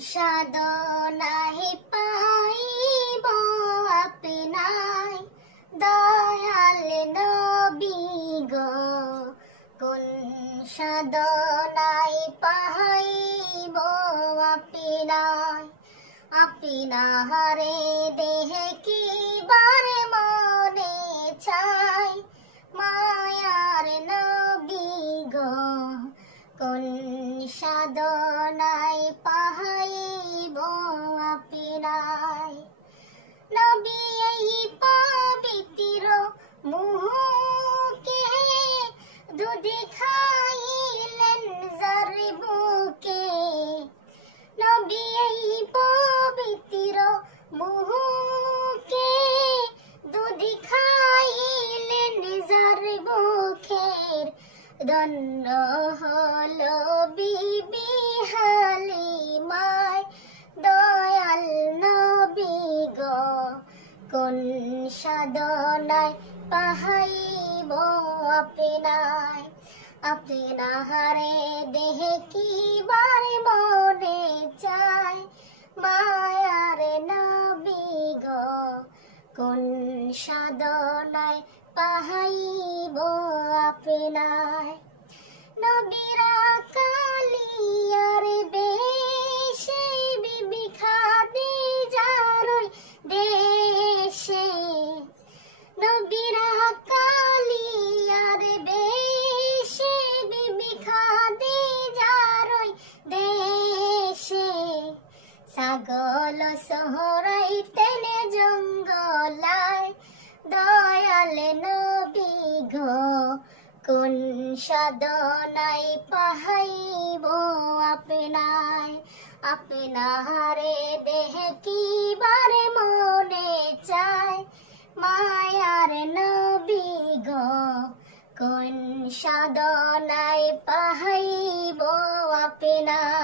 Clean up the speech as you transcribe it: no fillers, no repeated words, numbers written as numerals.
সাধনায় পাইব আপনায় দয়াল নবী গো, কোন সাধনায় পাইব আপনায়। আপনারে দেখিবার মনে চাই, মায়ার নবী গো, কোন সাধনায় পাইব আপনায়। নবী এই পবিত্র মুখে দুধ খাইলেন যার বুকে, নবী এই পবিত্র মুখে দুধ খাইলেন যার বুকের, ধন্য হলো বিবি হালিমায় দয়াল নবী গো, কোন সাধনায় পাইব আপনায়। আপনারে দেখিবার মনে চাই, মায়ার নবী গো, কোন সাধনায় পাইব আপনায়। নবীরা কালিয়ার বেশে বিবি খাদিজার দেশে, নবীরা কালিয়ার বেশে বিবি খাদিজার দেশে, ছাগল চরাইতেন জঙ্গলায় দয়াল নবী গো, কোন সাধনায় পাইব আপনায়। আপনারে দেখিবার মনে চাই, মায়ার নবী গো, কোন সাধনায় পাইব আপনায়।